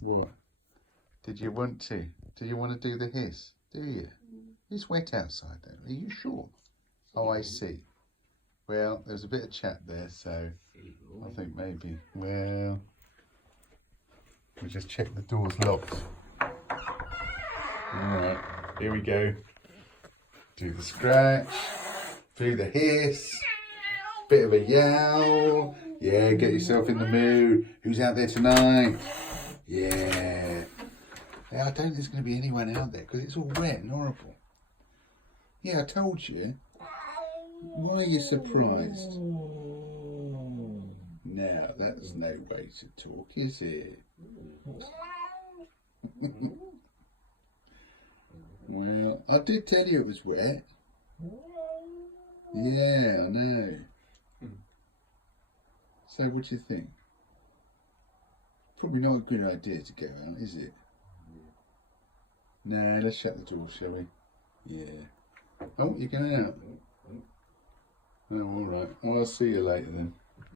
What? Did you want to? Do you want to do the hiss? Do you? It's wet outside though. Are you sure? Oh, I see. Well, there's a bit of chat there, so I think maybe. Well, we just check the door's locked. Alright, here we go. Do the scratch. Do the hiss. Bit of a yowl. Yeah, get yourself in the mood. Who's out there tonight? Yeah. I don't think there's going to be anyone out there because it's all wet and horrible. Yeah, I told you. Why are you surprised? Now, that's no way to talk, is it? Well, I did tell you it was wet. Yeah, I know. So what do you think? Probably not a good idea to go out, is it? No, let's shut the door, shall we? Yeah. Oh, you're going out? Oh, all right. Oh, I'll see you later then.